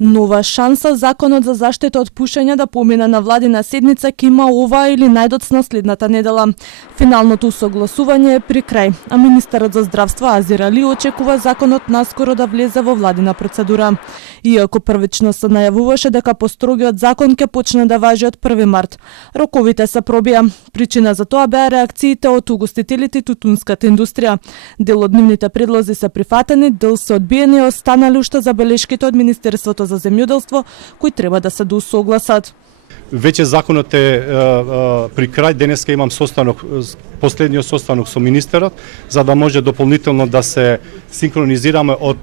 Нова шанса законот за заштита од пушење да помине на владина седница ќе има оваа или најдоцна следната недела. Финалното усогласување е при крај, а министерот за здравство Азир Али очекува законот наскоро да влезе во владина процедура. Иако првично се најавуваше дека построгиот закон ќе почне да важи од 1 март. Роковите се пробија. Причина за тоа беа реакциите од угостителите и тутунската индустрија. Дел од нивните предлози се прифатени, дел се одбиени и останали уште забелешките од Министерството за земјоделство кои треба да се доусогласат. Веќе законот е при крај. Денеска имам состанок, последниот состанок со министерот, за да може дополнително да се синхронизираме од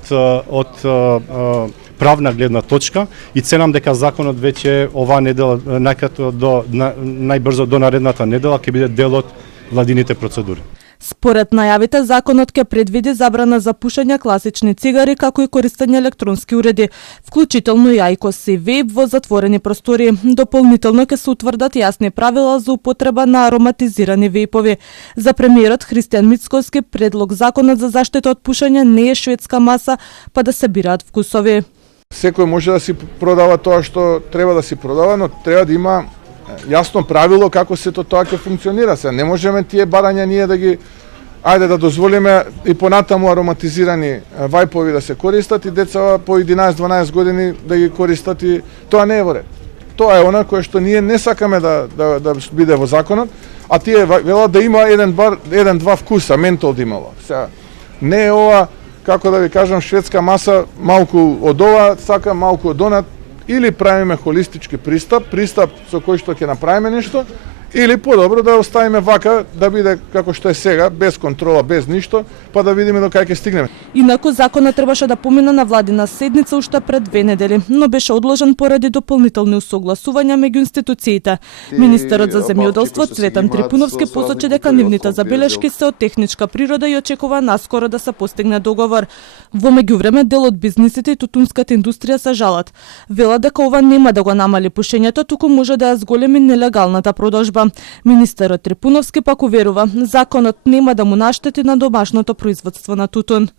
правна гледна точка и ценам дека законот веќе оваа недела најбрзо до наредната недела ќе биде дел од владините процедури. Според најавите, законот ќе предвиди забрана за пушење класични цигари, како и користење електронски уреди, вклучително и ајкос и вејп во затворени простори. Дополнително ќе се утврдат јасни правила за употреба на ароматизирани вејпови. За премиерот Христијан Мицкоски, предлог законот за заштита од пушење не е шведска маса, па да се бираат вкусови. Секој може да си продава тоа што треба да си продава, но треба да има јасно правило како сето тоа ќе функционира. Се не можеме тие барања ние да ги да дозволиме и понатаму ароматизирани вајпови да се користат и деца по 11-12 години да ги користат и тоа не е во ред. Тоа е она кое што ние не сакаме да биде во законот, а тие велат да има еден-два вкуса, ментол да имало. Сега не е ова, како да ви кажам, шведска маса, малку од ова, сака малку од онат. Или правиме холистички пристап со кој што ќе направиме нешто, или подобро да оставиме вака да биде како што е сега, без контрола, без ништо, па да видиме до кај ќе стигнеме. Инаку законот требаше да помине на владина седница уште пред 2 недели, но беше одложен поради дополнителни усогласувања меѓу институциите. Министерот за земјоделство Цветан Трипуновски посочи дека нивните забелешки се од техничка природа и очекува наскоро да се постигне договор. Во меѓувреме дел од бизнисите и тутунската индустрија се жалат. Велат дека ова нема да го намали пушењето, туку може да ја зголеми нелегалната продажба. Министерот Трипуновски пак уверува, законот нема да му наштети на домашното производство на тутун.